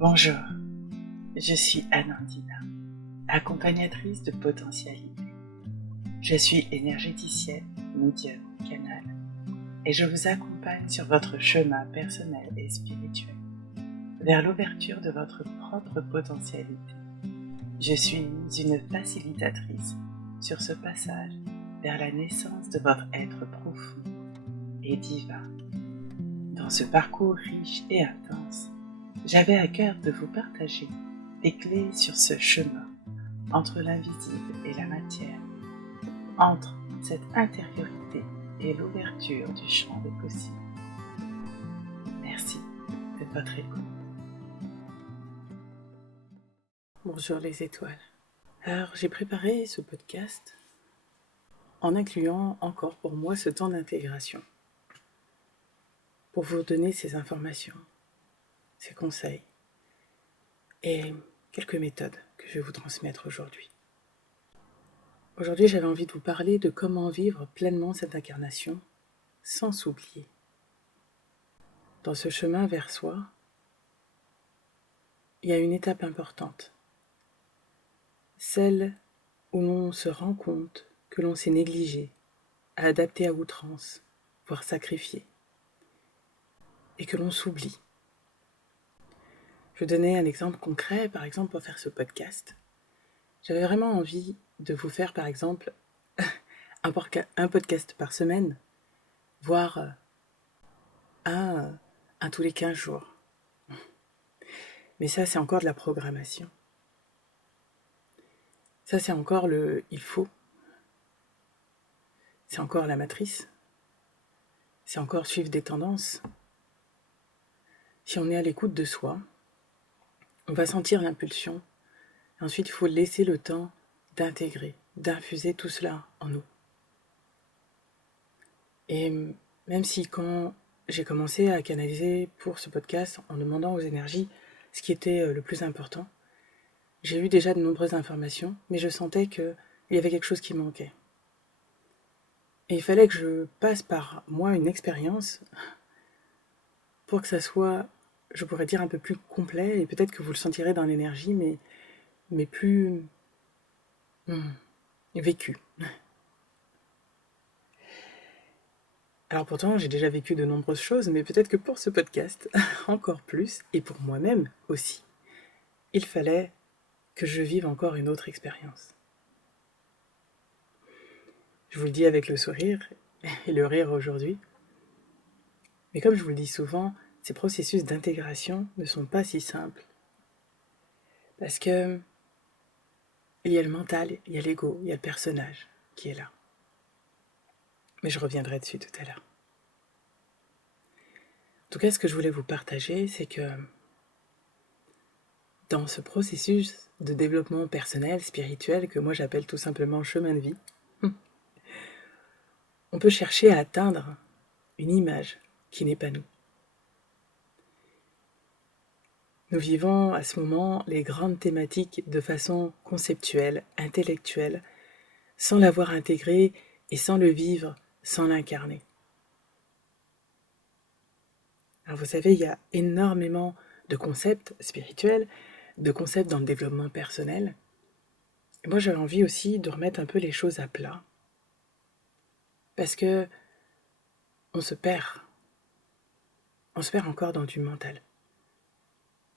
Bonjour, je suis Anandina, accompagnatrice de potentialité. Je suis énergéticienne, médium, canal, et je vous accompagne sur votre chemin personnel et spirituel, vers l'ouverture de votre propre potentialité. Je suis une facilitatrice sur ce passage vers la naissance de votre être profond et divin. Dans ce parcours riche et intense, j'avais à cœur de vous partager des clés sur ce chemin entre l'invisible et la matière, entre cette intériorité et l'ouverture du champ des possibles. Merci de votre écoute. Bonjour les étoiles. Alors j'ai préparé ce podcast en incluant encore pour moi ce temps d'intégration pour vous donner ces informations, ces conseils et quelques méthodes que je vais vous transmettre aujourd'hui. Aujourd'hui, j'avais envie de vous parler de comment vivre pleinement cette incarnation sans s'oublier. Dans ce chemin vers soi, il y a une étape importante, celle où l'on se rend compte que l'on s'est négligé, adapté à outrance, voire sacrifié, et que l'on s'oublie. Je vais donner un exemple concret, par exemple, pour faire ce podcast. J'avais vraiment envie de vous faire, par exemple, un podcast par semaine, voire un tous les 15 jours. Mais ça, c'est encore de la programmation. Ça, c'est encore le « il faut ». C'est encore la matrice. C'est encore suivre des tendances. Si on est à l'écoute de soi, on va sentir l'impulsion. Ensuite, il faut laisser le temps d'intégrer, d'infuser tout cela en nous. Et même si quand j'ai commencé à canaliser pour ce podcast en demandant aux énergies ce qui était le plus important, j'ai eu déjà de nombreuses informations, mais je sentais qu'il y avait quelque chose qui manquait. Et il fallait que je passe par moi une expérience pour que ça soit, je pourrais dire, un peu plus complet, et peut-être que vous le sentirez dans l'énergie, mais plus vécu. Alors pourtant, j'ai déjà vécu de nombreuses choses, mais peut-être que pour ce podcast, encore plus, et pour moi-même aussi, il fallait que je vive encore une autre expérience. Je vous le dis avec le sourire et le rire aujourd'hui, mais comme je vous le dis souvent, ces processus d'intégration ne sont pas si simples. Parce que il y a le mental, il y a l'ego, il y a le personnage qui est là. Mais je reviendrai dessus tout à l'heure. En tout cas, ce que je voulais vous partager, c'est que dans ce processus de développement personnel, spirituel, que moi j'appelle tout simplement chemin de vie, on peut chercher à atteindre une image qui n'est pas nous. Nous vivons à ce moment les grandes thématiques de façon conceptuelle, intellectuelle, sans l'avoir intégré et sans le vivre, sans l'incarner. Alors vous savez, il y a énormément de concepts spirituels, de concepts dans le développement personnel. Et moi j'avais envie aussi de remettre un peu les choses à plat. Parce que on se perd. On se perd encore dans du mental.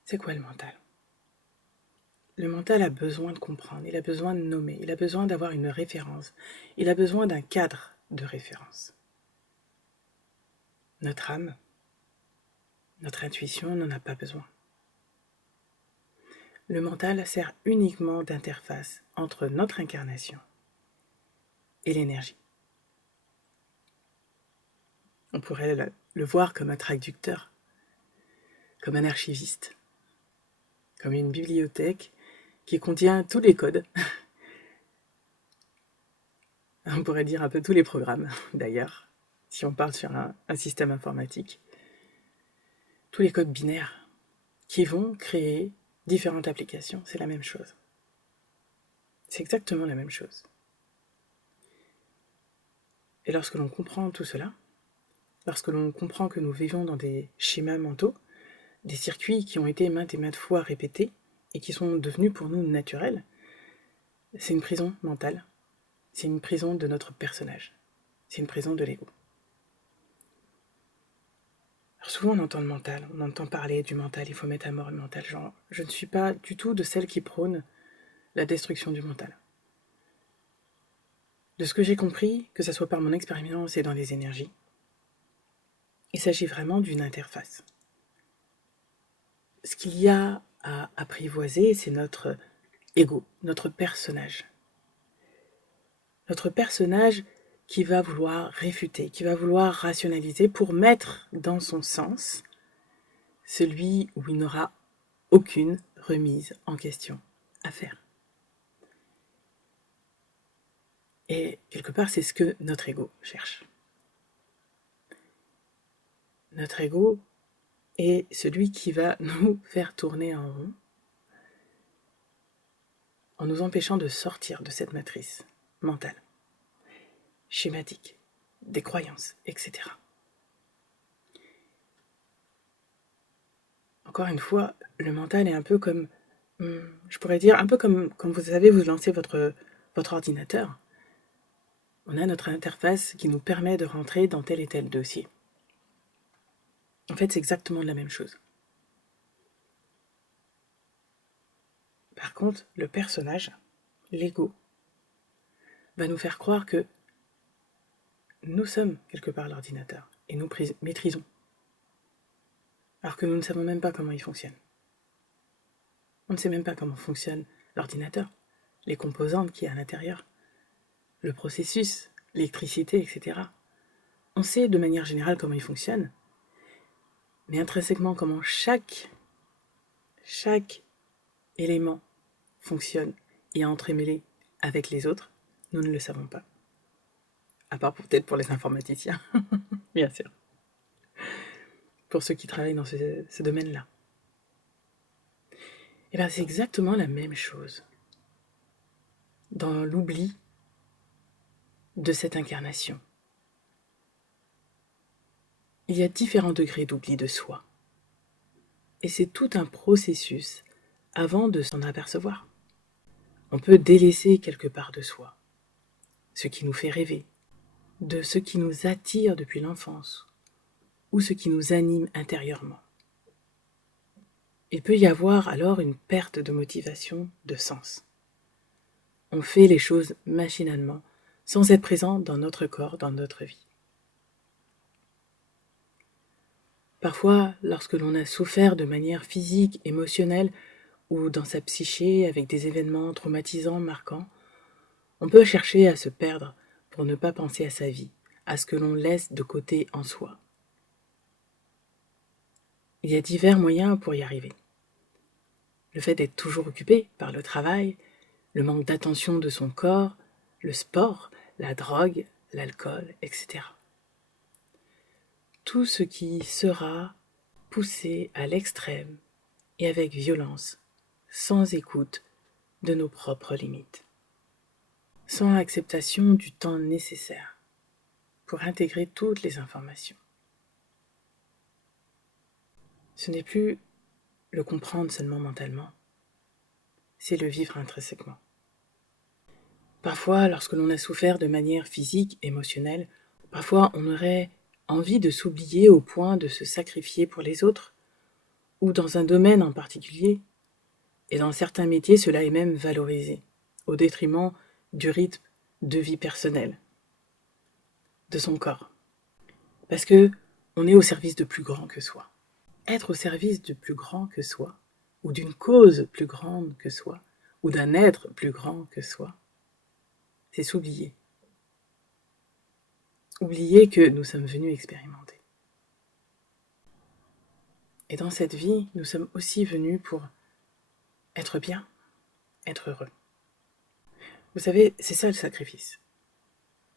C'est quoi le mental ? Le mental a besoin de comprendre, il a besoin de nommer, il a besoin d'avoir une référence, il a besoin d'un cadre de référence. Notre âme, notre intuition n'en a pas besoin. Le mental sert uniquement d'interface entre notre incarnation et l'énergie. On pourrait le voir comme un traducteur, comme un archiviste, comme une bibliothèque qui contient tous les codes. On pourrait dire un peu tous les programmes, d'ailleurs, si on parle sur un système informatique. Tous les codes binaires qui vont créer différentes applications, c'est la même chose. C'est exactement la même chose. Et lorsque l'on comprend tout cela, lorsque l'on comprend que nous vivons dans des schémas mentaux, des circuits qui ont été maintes et maintes fois répétés et qui sont devenus pour nous naturels, c'est une prison mentale. C'est une prison de notre personnage. C'est une prison de l'ego. Alors souvent on entend le mental, on entend parler du mental, il faut mettre à mort le mental. Genre, je ne suis pas du tout de celle qui prône la destruction du mental. De ce que j'ai compris, que ce soit par mon expérience et dans les énergies, il s'agit vraiment d'une interface. Ce qu'il y a à apprivoiser, c'est notre ego, notre personnage. Notre personnage qui va vouloir réfuter, qui va vouloir rationaliser pour mettre dans son sens celui où il n'aura aucune remise en question à faire. Et quelque part, c'est ce que notre ego cherche. Notre ego est celui qui va nous faire tourner en rond en nous empêchant de sortir de cette matrice mentale, schématique, des croyances, etc. Encore une fois, le mental est un peu comme, je pourrais dire, un peu comme quand vous savez, vous lancez votre ordinateur. On a notre interface qui nous permet de rentrer dans tel et tel dossier. En fait, c'est exactement la même chose. Par contre, le personnage, l'ego, va nous faire croire que nous sommes quelque part l'ordinateur et nous maîtrisons. Alors que nous ne savons même pas comment il fonctionne. On ne sait même pas comment fonctionne l'ordinateur, les composantes qu'il y a à l'intérieur, le processus, l'électricité, etc. On sait de manière générale comment il fonctionne, mais intrinsèquement comment chaque élément fonctionne et est entremêlé avec les autres, nous ne le savons pas. À part peut-être pour les informaticiens, bien sûr. Pour ceux qui travaillent dans ce domaine-là. Et bien c'est exactement la même chose dans l'oubli de cette incarnation. Il y a différents degrés d'oubli de soi. Et c'est tout un processus avant de s'en apercevoir. On peut délaisser quelque part de soi, ce qui nous fait rêver, de ce qui nous attire depuis l'enfance, ou ce qui nous anime intérieurement. Il peut y avoir alors une perte de motivation, de sens. On fait les choses machinalement, sans être présent dans notre corps, dans notre vie. Parfois, lorsque l'on a souffert de manière physique, émotionnelle, ou dans sa psyché avec des événements traumatisants, marquants, on peut chercher à se perdre pour ne pas penser à sa vie, à ce que l'on laisse de côté en soi. Il y a divers moyens pour y arriver. Le fait d'être toujours occupé par le travail, le manque d'attention de son corps, le sport, la drogue, l'alcool, etc. Tout ce qui sera poussé à l'extrême et avec violence, sans écoute de nos propres limites, sans acceptation du temps nécessaire pour intégrer toutes les informations. Ce n'est plus le comprendre seulement mentalement, c'est le vivre intrinsèquement. Parfois, lorsque l'on a souffert de manière physique, émotionnelle, parfois on aurait envie de s'oublier au point de se sacrifier pour les autres, ou dans un domaine en particulier, et dans certains métiers cela est même valorisé, au détriment du rythme de vie personnelle, de son corps. Parce que on est au service de plus grand que soi. Être au service de plus grand que soi, ou d'une cause plus grande que soi, ou d'un être plus grand que soi, c'est s'oublier. Oublier que nous sommes venus expérimenter. Et dans cette vie, nous sommes aussi venus pour être bien, être heureux. Vous savez, c'est ça le sacrifice.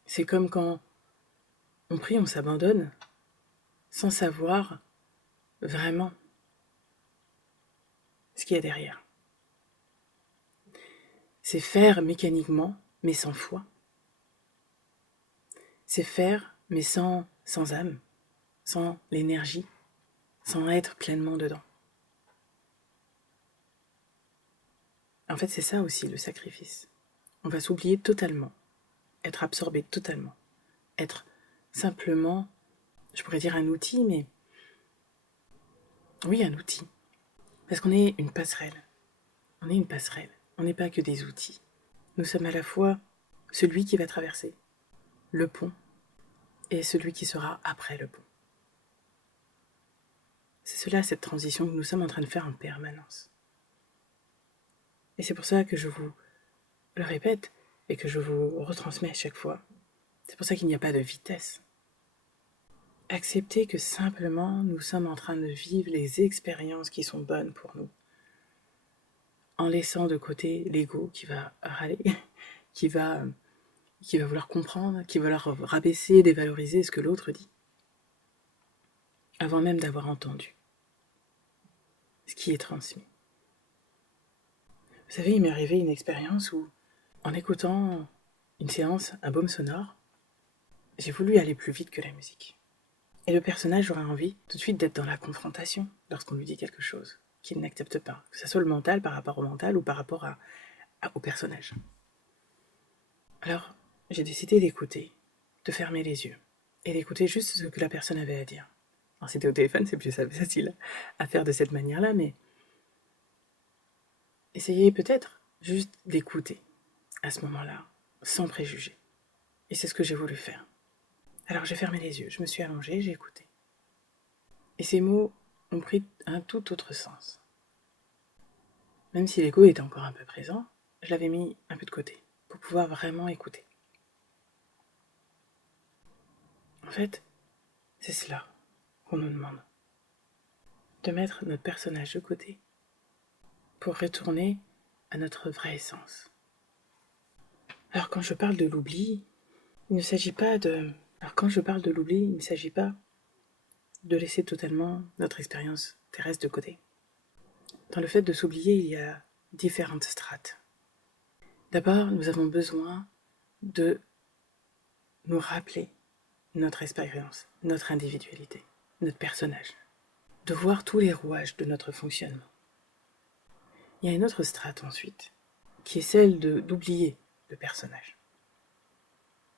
C'est comme quand on prie, on s'abandonne, sans savoir vraiment ce qu'il y a derrière. C'est faire mécaniquement, mais sans foi. C'est faire, mais sans âme, sans l'énergie, sans être pleinement dedans. En fait, c'est ça aussi le sacrifice. On va s'oublier totalement, être absorbé totalement, être simplement, je pourrais dire un outil, mais oui, un outil. Parce qu'on est une passerelle. On est une passerelle. On n'est pas que des outils. Nous sommes à la fois celui qui va traverser le pont et celui qui sera après le pont. C'est cela, cette transition que nous sommes en train de faire en permanence. Et c'est pour ça que je vous le répète et que je vous retransmets à chaque fois. C'est pour ça qu'il n'y a pas de vitesse. Acceptez que simplement nous sommes en train de vivre les expériences qui sont bonnes pour nous. En laissant de côté l'ego qui va râler, qui va vouloir comprendre, qui va vouloir rabaisser, dévaloriser ce que l'autre dit. Avant même d'avoir entendu ce qui est transmis. Vous savez, il m'est arrivé une expérience où, en écoutant une séance, un baume sonore, j'ai voulu aller plus vite que la musique. Et le personnage aurait envie tout de suite d'être dans la confrontation lorsqu'on lui dit quelque chose qu'il n'accepte pas, que ce soit le mental par rapport au mental ou par rapport au personnage. Alors, j'ai décidé d'écouter, de fermer les yeux et d'écouter juste ce que la personne avait à dire. Alors, c'était au téléphone, c'est plus facile à faire de cette manière-là, mais essayez peut-être juste d'écouter à ce moment-là, sans préjugés. Et c'est ce que j'ai voulu faire. Alors j'ai fermé les yeux, je me suis allongée, j'ai écouté. Et ces mots ont pris un tout autre sens. Même si l'ego était encore un peu présent, je l'avais mis un peu de côté pour pouvoir vraiment écouter. En fait, c'est cela qu'on nous demande. De mettre notre personnage de côté pour retourner à notre vraie essence. Alors quand je parle de l'oubli, il ne s'agit pas de laisser totalement notre expérience terrestre de côté. Dans le fait de s'oublier, il y a différentes strates. D'abord, nous avons besoin de nous rappeler notre expérience, notre individualité, notre personnage, de voir tous les rouages de notre fonctionnement. Il y a une autre strate ensuite, qui est celle d'oublier le personnage,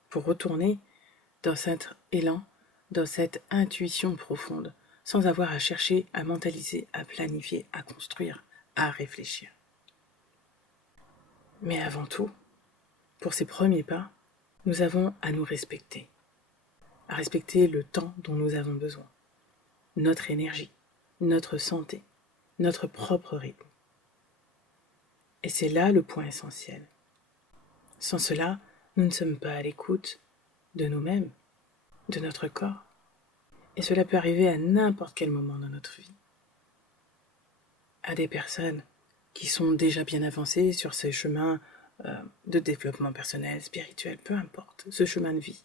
pour retourner dans cet élan, dans cette intuition profonde, sans avoir à chercher, à mentaliser, à planifier, à construire, à réfléchir. Mais avant tout, pour ces premiers pas, nous avons à nous respecter, à respecter le temps dont nous avons besoin, notre énergie, notre santé, notre propre rythme. Et c'est là le point essentiel. Sans cela, nous ne sommes pas à l'écoute de nous-mêmes, de notre corps. Et cela peut arriver à n'importe quel moment dans notre vie. À des personnes qui sont déjà bien avancées sur ces chemins de développement personnel, spirituel, peu importe, ce chemin de vie.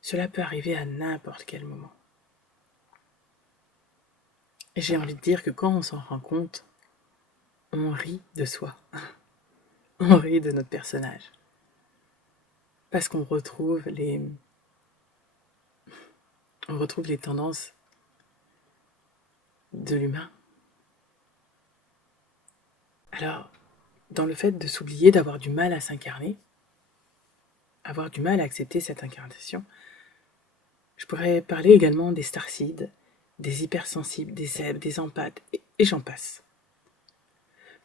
Cela peut arriver à n'importe quel moment. Et j'ai envie de dire que quand on s'en rend compte, on rit de soi. On rit de notre personnage. Parce qu'on retrouve les tendances de l'humain. Alors, dans le fait de s'oublier, d'avoir du mal à s'incarner, avoir du mal à accepter cette incarnation, je pourrais parler également des starseeds, des hypersensibles, des zèbres, des empathes, et j'en passe.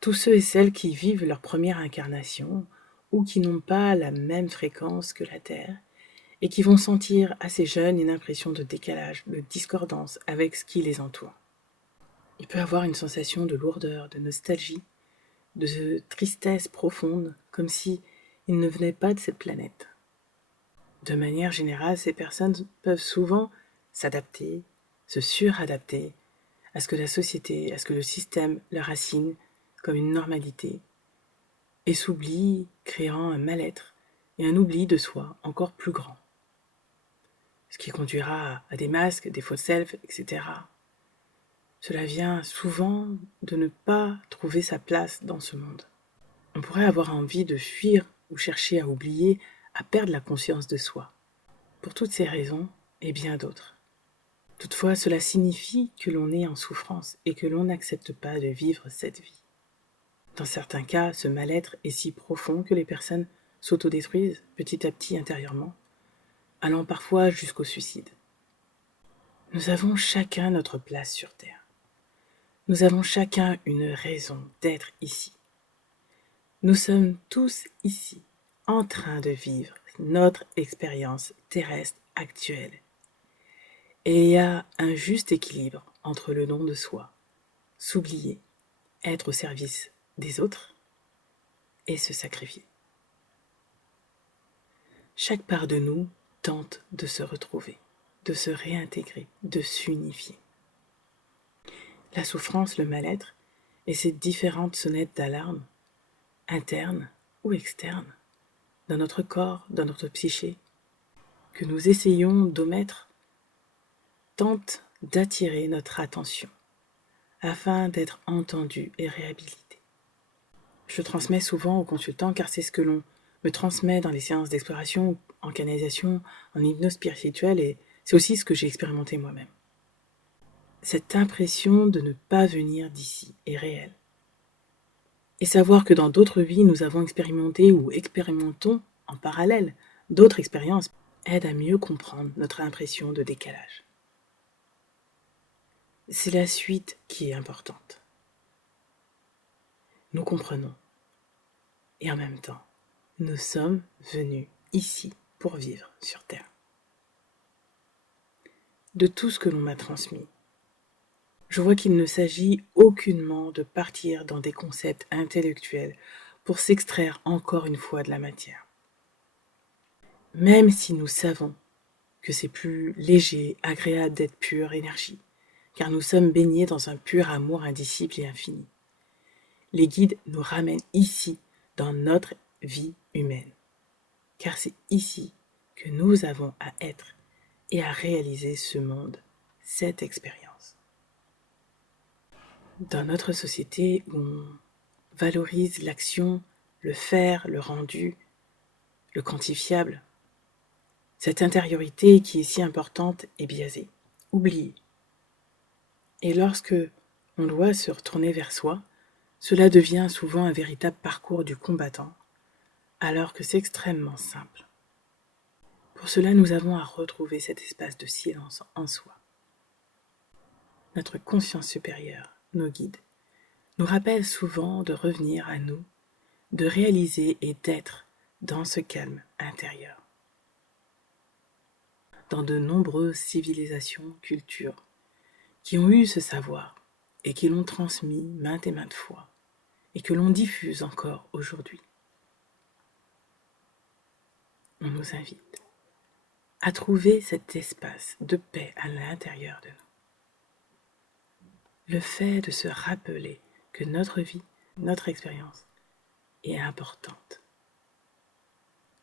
Tous ceux et celles qui vivent leur première incarnation, ou qui n'ont pas la même fréquence que la Terre, et qui vont sentir assez jeunes une impression de décalage, de discordance avec ce qui les entoure. Il peut avoir une sensation de lourdeur, de nostalgie, de tristesse profonde, comme si ils ne venaient pas de cette planète. De manière générale, ces personnes peuvent souvent s'adapter, se suradapter à ce que la société, à ce que le système leur assigne comme une normalité, et s'oublient, créant un mal-être et un oubli de soi encore plus grand. Ce qui conduira à des masques, des faux selfs, etc. Cela vient souvent de ne pas trouver sa place dans ce monde. On pourrait avoir envie de fuir ou chercher à oublier, à perdre la conscience de soi. Pour toutes ces raisons et bien d'autres. Toutefois, cela signifie que l'on est en souffrance et que l'on n'accepte pas de vivre cette vie. Dans certains cas, ce mal-être est si profond que les personnes s'autodétruisent petit à petit intérieurement, allant parfois jusqu'au suicide. Nous avons chacun notre place sur Terre. Nous avons chacun une raison d'être ici. Nous sommes tous ici, en train de vivre notre expérience terrestre actuelle. Et il y a un juste équilibre entre le don de soi, s'oublier, être au service des autres et se sacrifier. Chaque part de nous tente de se retrouver, de se réintégrer, de s'unifier. La souffrance, le mal-être et ces différentes sonnettes d'alarme, internes ou externes, dans notre corps, dans notre psyché, que nous essayons d'omettre, tentent d'attirer notre attention afin d'être entendus et réhabilités. Je transmets souvent aux consultants car c'est ce que l'on me transmet dans les séances d'exploration, en canalisation, en hypnose spirituelle et c'est aussi ce que j'ai expérimenté moi-même. Cette impression de ne pas venir d'ici est réelle. Et savoir que dans d'autres vies, nous avons expérimenté ou expérimentons en parallèle d'autres expériences aide à mieux comprendre notre impression de décalage. C'est la suite qui est importante. Nous comprenons. Et en même temps, nous sommes venus ici pour vivre sur Terre. De tout ce que l'on m'a transmis, je vois qu'il ne s'agit aucunement de partir dans des concepts intellectuels pour s'extraire encore une fois de la matière. Même si nous savons que c'est plus léger, agréable d'être pure énergie, car nous sommes baignés dans un pur amour indicible et infini. Les guides nous ramènent ici, dans notre vie humaine, car c'est ici que nous avons à être et à réaliser ce monde, cette expérience. Dans notre société où on valorise l'action, le faire, le rendu, le quantifiable, cette intériorité qui est si importante est biaisée, oubliée. Et lorsque on doit se retourner vers soi, cela devient souvent un véritable parcours du combattant, alors que c'est extrêmement simple. Pour cela, nous avons à retrouver cet espace de silence en soi. Notre conscience supérieure, nos guides, nous rappellent souvent de revenir à nous, de réaliser et d'être dans ce calme intérieur. Dans de nombreuses civilisations, cultures, qui ont eu ce savoir et qui l'ont transmis maintes et maintes fois, et que l'on diffuse encore aujourd'hui. On nous invite à trouver cet espace de paix à l'intérieur de nous. Le fait de se rappeler que notre vie, notre expérience est importante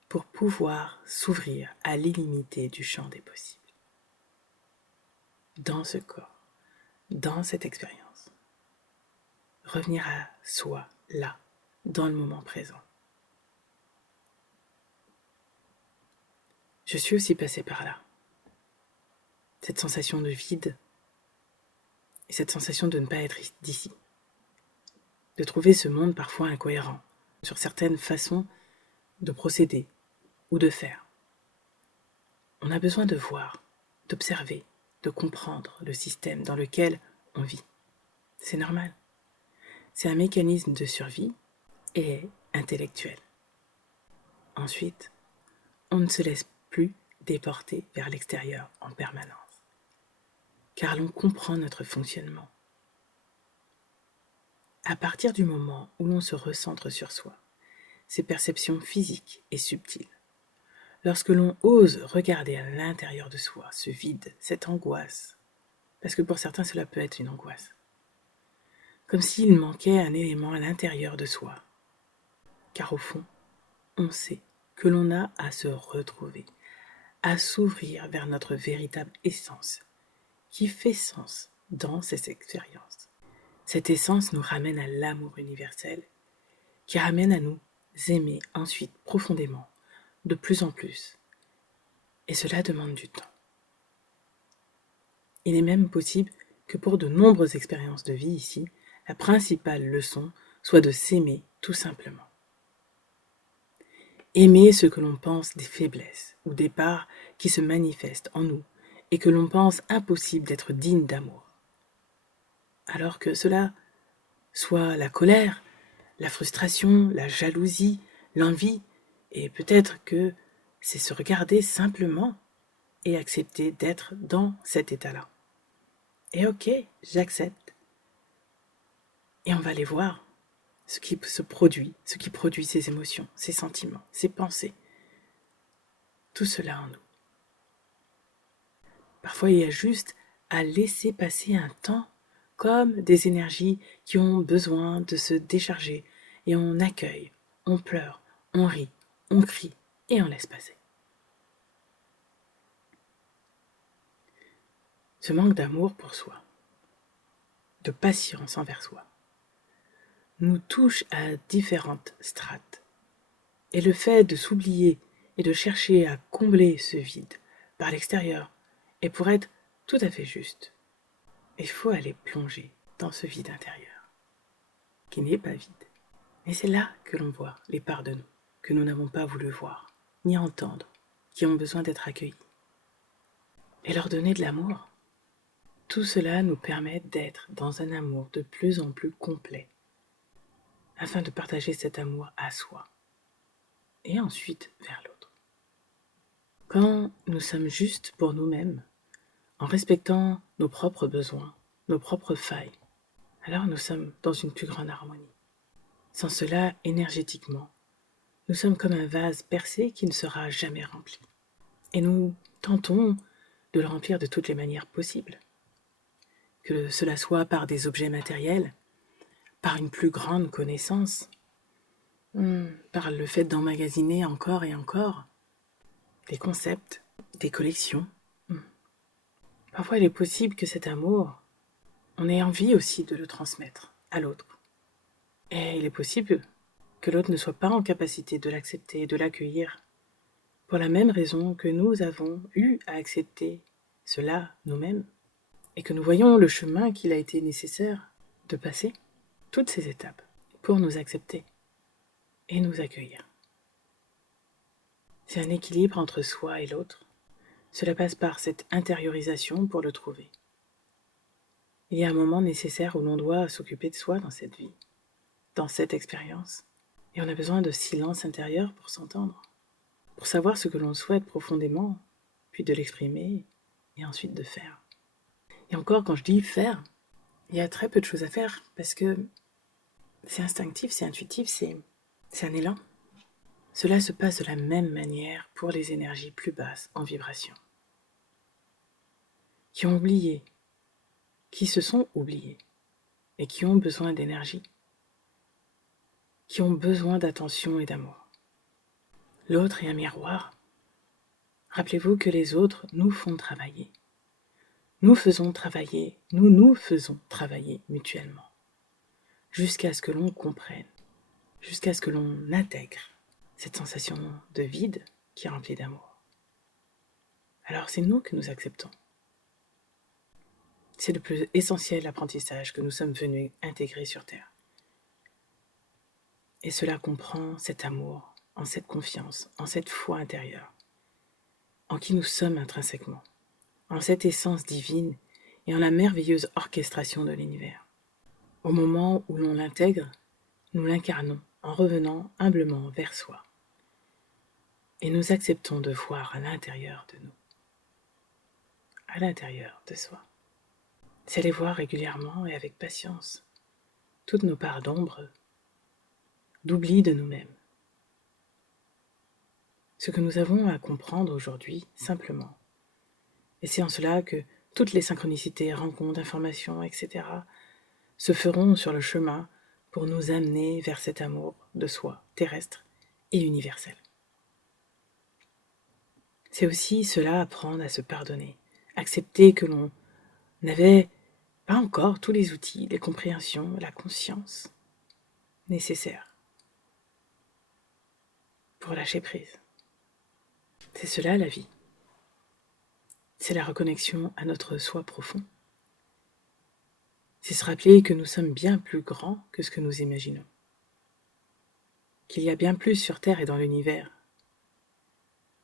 pour pouvoir s'ouvrir à l'illimité du champ des possibles. Dans ce corps, dans cette expérience, revenir à soi, là, dans le moment présent. Je suis aussi passée par là. Cette sensation de vide et cette sensation de ne pas être d'ici. De trouver ce monde parfois incohérent sur certaines façons de procéder ou de faire. On a besoin de voir, d'observer, de comprendre le système dans lequel on vit. C'est normal. C'est un mécanisme de survie et intellectuel. Ensuite, on ne se laisse plus déporter vers l'extérieur en permanence, car l'on comprend notre fonctionnement. À partir du moment où l'on se recentre sur soi, ses perceptions physiques et subtiles, lorsque l'on ose regarder à l'intérieur de soi ce vide, cette angoisse, parce que pour certains cela peut être une angoisse, comme s'il manquait un élément à l'intérieur de soi, car au fond, on sait que l'on a à se retrouver, à s'ouvrir vers notre véritable essence, qui fait sens dans ces expériences. Cette essence nous ramène à l'amour universel, qui ramène à nous aimer ensuite profondément, de plus en plus. Et cela demande du temps. Il est même possible que pour de nombreuses expériences de vie ici, la principale leçon soit de s'aimer tout simplement. Aimer ce que l'on pense des faiblesses ou des parts qui se manifestent en nous et que l'on pense impossible d'être digne d'amour. Alors que cela soit la colère, la frustration, la jalousie, l'envie, et peut-être que c'est se regarder simplement et accepter d'être dans cet état-là. Et ok, j'accepte. Et on va aller voir ce qui se produit, ce qui produit ces émotions, ces sentiments, ces pensées. Tout cela en nous. Parfois, il y a juste à laisser passer un temps comme des énergies qui ont besoin de se décharger. Et on accueille, on pleure, on rit, on crie et on laisse passer. Ce manque d'amour pour soi, de patience envers soi, nous touche à différentes strates. Et le fait de s'oublier et de chercher à combler ce vide par l'extérieur est pour être tout à fait juste. Il faut aller plonger dans ce vide intérieur, qui n'est pas vide. Et c'est là que l'on voit les parts de nous, que nous n'avons pas voulu voir, ni entendre, qui ont besoin d'être accueillis. Et leur donner de l'amour. Tout cela nous permet d'être dans un amour de plus en plus complet, afin de partager cet amour à soi, et ensuite vers l'autre. Quand nous sommes justes pour nous-mêmes, en respectant nos propres besoins, nos propres failles, alors nous sommes dans une plus grande harmonie. Sans cela, énergétiquement, nous sommes comme un vase percé qui ne sera jamais rempli. Et nous tentons de le remplir de toutes les manières possibles. Que cela soit par des objets matériels, par une plus grande connaissance, par le fait d'emmagasiner encore et encore des concepts, des collections. Parfois, il est possible que cet amour, on ait envie aussi de le transmettre à l'autre. Et il est possible que l'autre ne soit pas en capacité de l'accepter et de l'accueillir, pour la même raison que nous avons eu à accepter cela nous-mêmes, et que nous voyons le chemin qu'il a été nécessaire de passer, toutes ces étapes, pour nous accepter et nous accueillir. C'est un équilibre entre soi et l'autre. Cela passe par cette intériorisation pour le trouver. Il y a un moment nécessaire où l'on doit s'occuper de soi dans cette vie, dans cette expérience, et on a besoin de silence intérieur pour s'entendre, pour savoir ce que l'on souhaite profondément, puis de l'exprimer, et ensuite de faire. Et encore, quand je dis faire, il y a très peu de choses à faire, parce que c'est instinctif, c'est intuitif, c'est un élan. Cela se passe de la même manière pour les énergies plus basses en vibration, qui ont oublié, qui se sont oubliés, et qui ont besoin d'énergie, qui ont besoin d'attention et d'amour. L'autre est un miroir. Rappelez-vous que les autres nous font travailler. Nous nous faisons travailler mutuellement, jusqu'à ce que l'on comprenne, jusqu'à ce que l'on intègre cette sensation de vide qui est remplie d'amour. Alors c'est nous que nous acceptons. C'est le plus essentiel apprentissage que nous sommes venus intégrer sur Terre. Et cela comprend cet amour, en cette confiance, en cette foi intérieure, en qui nous sommes intrinsèquement, en cette essence divine et en la merveilleuse orchestration de l'univers. Au moment où l'on l'intègre, nous l'incarnons en revenant humblement vers soi. Et nous acceptons de voir à l'intérieur de nous, à l'intérieur de soi. C'est les voir régulièrement et avec patience, toutes nos parts d'ombre, d'oubli de nous-mêmes. Ce que nous avons à comprendre aujourd'hui, simplement. Et c'est en cela que toutes les synchronicités, rencontres, informations, etc. se feront sur le chemin pour nous amener vers cet amour de soi, terrestre et universel. C'est aussi cela, apprendre à se pardonner, accepter que l'on n'avait pas encore tous les outils, les compréhensions, la conscience nécessaires pour lâcher prise. C'est cela la vie. C'est la reconnexion à notre soi profond. C'est se rappeler que nous sommes bien plus grands que ce que nous imaginons. Qu'il y a bien plus sur Terre et dans l'univers.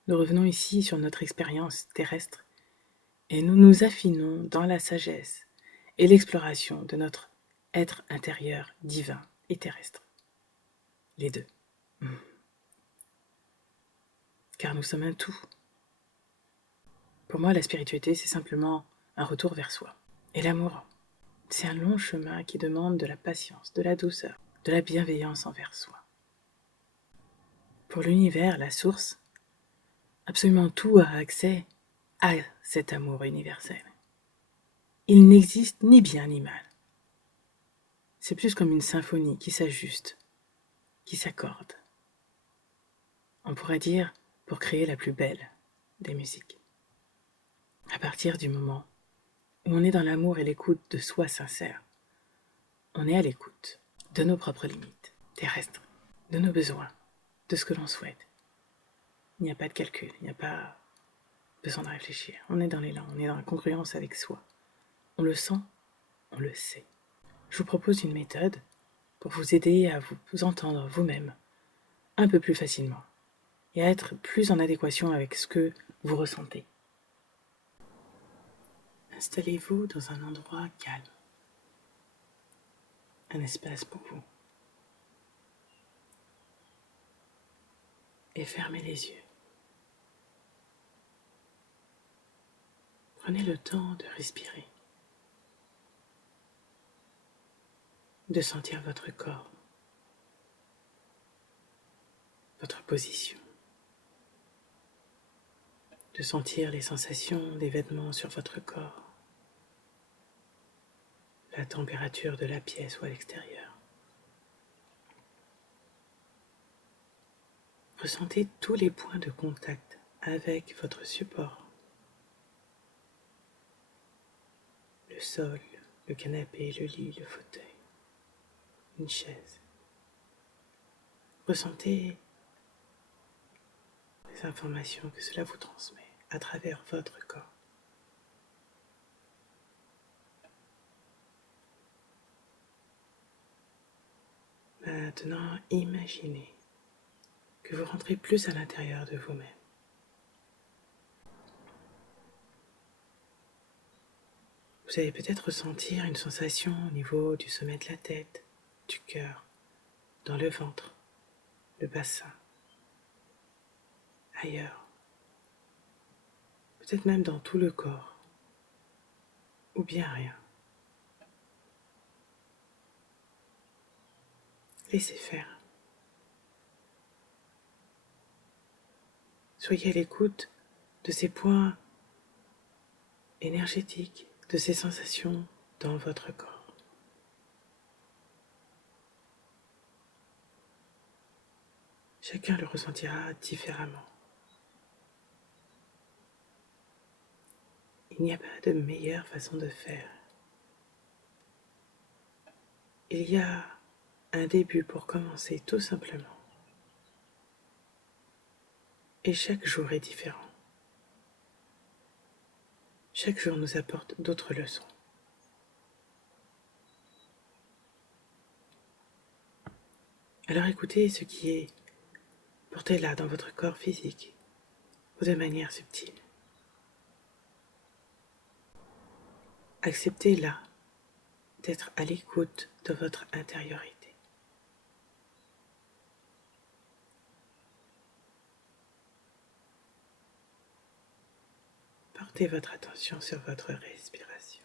Nous revenons ici sur notre expérience terrestre et nous nous affinons dans la sagesse et l'exploration de notre être intérieur divin et terrestre. Les deux. Car nous sommes un tout. Pour moi, la spiritualité, c'est simplement un retour vers soi. Et l'amour, c'est un long chemin qui demande de la patience, de la douceur, de la bienveillance envers soi. Pour l'univers, la source, absolument tout a accès à cet amour universel. Il n'existe ni bien ni mal. C'est plus comme une symphonie qui s'ajuste, qui s'accorde. On pourrait dire pour créer la plus belle des musiques. À partir du moment où on est dans l'amour et l'écoute de soi sincère, on est à l'écoute de nos propres limites terrestres, de nos besoins, de ce que l'on souhaite. Il n'y a pas de calcul, il n'y a pas besoin de réfléchir. On est dans l'élan, on est dans la congruence avec soi. On le sent, on le sait. Je vous propose une méthode pour vous aider à vous entendre vous-même un peu plus facilement et à être plus en adéquation avec ce que vous ressentez. Installez-vous dans un endroit calme, un espace pour vous, et fermez les yeux. Prenez le temps de respirer, de sentir votre corps, votre position, de sentir les sensations des vêtements sur votre corps, la température de la pièce ou à l'extérieur. Ressentez tous les points de contact avec votre support. Le sol, le canapé, le lit, le fauteuil, une chaise. Ressentez les informations que cela vous transmet à travers votre corps. Maintenant, imaginez que vous rentrez plus à l'intérieur de vous-même. Vous allez peut-être ressentir une sensation au niveau du sommet de la tête, du cœur, dans le ventre, le bassin, ailleurs, peut-être même dans tout le corps, ou bien rien. Laissez faire. Soyez à l'écoute de ces points énergétiques, de ces sensations dans votre corps. Chacun le ressentira différemment. Il n'y a pas de meilleure façon de faire. Il y a un début pour commencer tout simplement. Et chaque jour est différent. Chaque jour nous apporte d'autres leçons. Alors écoutez ce qui est porté là dans votre corps physique ou de manière subtile. Acceptez là d'être à l'écoute de votre intériorité. Portez votre attention sur votre respiration.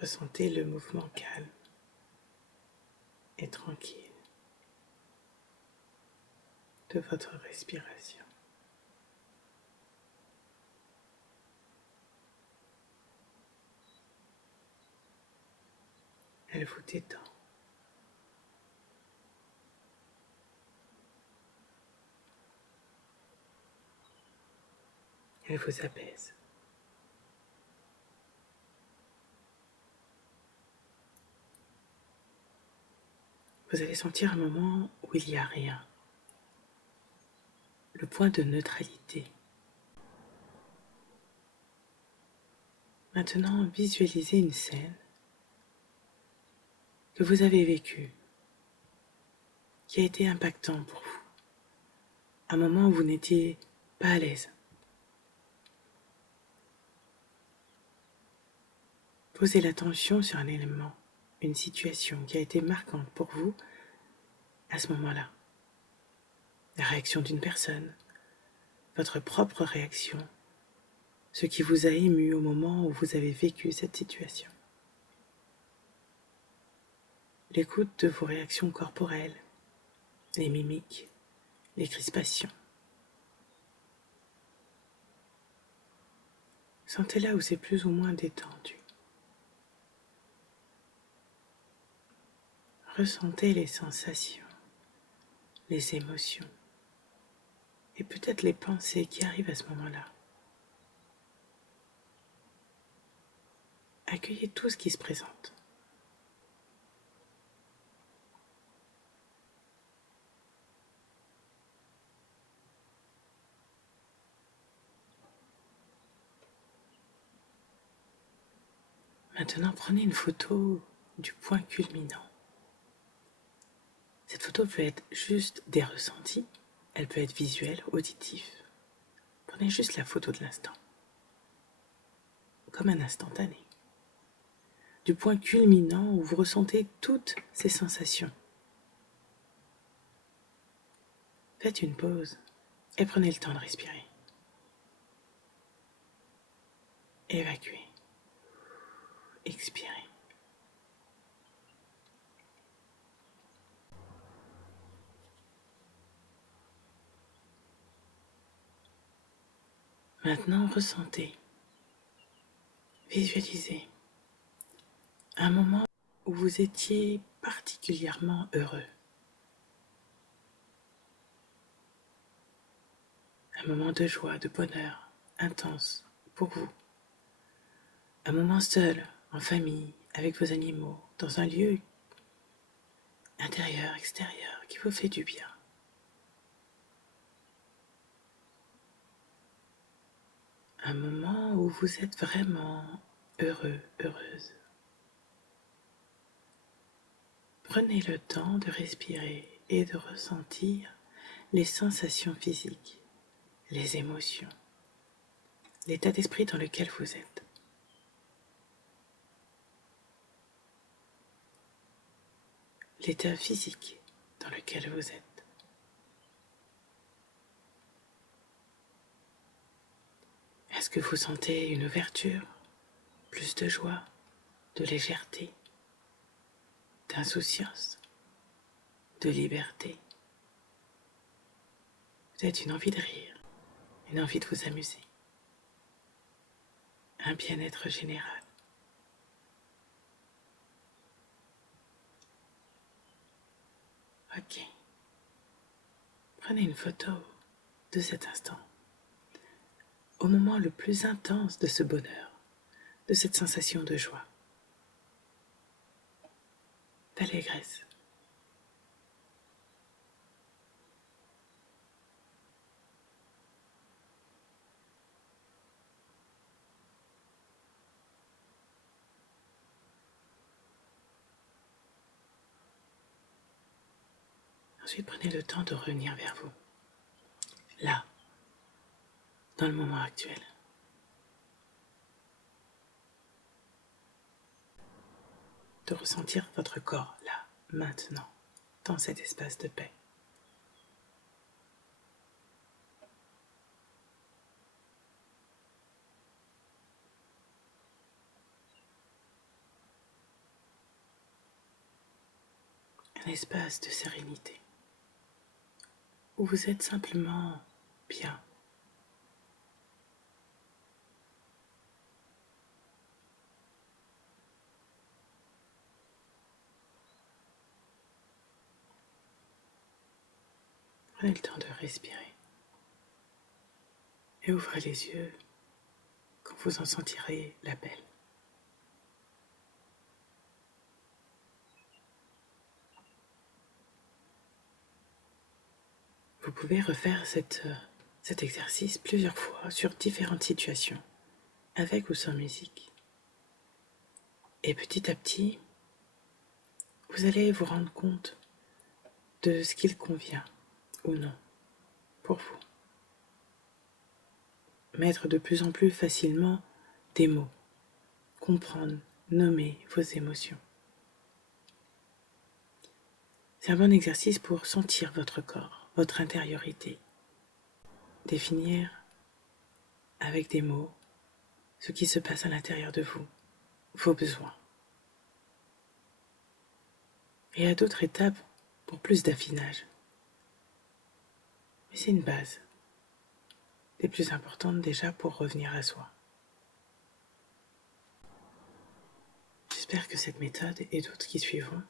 Ressentez le mouvement calme et tranquille de votre respiration. Elle vous détend. Elle vous apaise. Vous allez sentir un moment où il n'y a rien. Le point de neutralité. Maintenant, visualisez une scène que vous avez vécue, qui a été impactant pour vous, un moment où vous n'étiez pas à l'aise. Posez l'attention sur un élément, une situation qui a été marquante pour vous à ce moment-là. La réaction d'une personne, votre propre réaction, ce qui vous a ému au moment où vous avez vécu cette situation. L'écoute de vos réactions corporelles, les mimiques, les crispations. Sentez là où c'est plus ou moins détendu. Ressentez les sensations, les émotions et peut-être les pensées qui arrivent à ce moment-là. Accueillez tout ce qui se présente. Maintenant, prenez une photo du point culminant. Cette photo peut être juste des ressentis, elle peut être visuelle, auditive. Prenez juste la photo de l'instant, comme un instantané. Du point culminant où vous ressentez toutes ces sensations. Faites une pause et prenez le temps de respirer. Évacuez. Expirez. Maintenant, ressentez, visualisez un moment où vous étiez particulièrement heureux. Un moment de joie, de bonheur intense pour vous. Un moment seul, en famille, avec vos animaux, dans un lieu intérieur, extérieur, qui vous fait du bien. Un moment où vous êtes vraiment heureux, heureuse. Prenez le temps de respirer et de ressentir les sensations physiques, les émotions, l'état d'esprit dans lequel vous êtes. L'état physique dans lequel vous êtes. Est-ce que vous sentez une ouverture, plus de joie, de légèreté, d'insouciance, de liberté? Peut-être une envie de rire, une envie de vous amuser, un bien-être général. Ok. Prenez une photo de cet instant, au moment le plus intense de ce bonheur, de cette sensation de joie, d'allégresse. Ensuite, prenez le temps de revenir vers vous, là, dans le moment actuel. De ressentir votre corps, là, maintenant, dans cet espace de paix. Un espace de sérénité, où vous êtes simplement bien. Prenez le temps de respirer et ouvrez les yeux quand vous en sentirez l'appel. Vous pouvez refaire cet exercice plusieurs fois sur différentes situations, avec ou sans musique. Et petit à petit, vous allez vous rendre compte de ce qu'il convient ou non pour vous. Mettre de plus en plus facilement des mots, comprendre, nommer vos émotions. C'est un bon exercice pour sentir votre corps, votre intériorité. Définir avec des mots ce qui se passe à l'intérieur de vous, vos besoins. Et à d'autres étapes pour plus d'affinage. Mais c'est une base, des plus importantes déjà pour revenir à soi. J'espère que cette méthode et d'autres qui suivront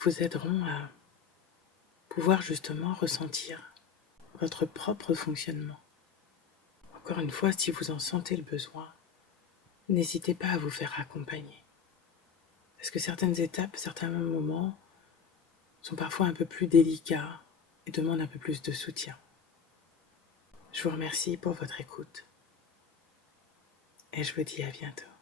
vous aideront à pouvoir justement ressentir votre propre fonctionnement. Encore une fois, si vous en sentez le besoin, n'hésitez pas à vous faire accompagner. Parce que certaines étapes, certains moments sont parfois un peu plus délicats et demandent un peu plus de soutien. Je vous remercie pour votre écoute et je vous dis à bientôt.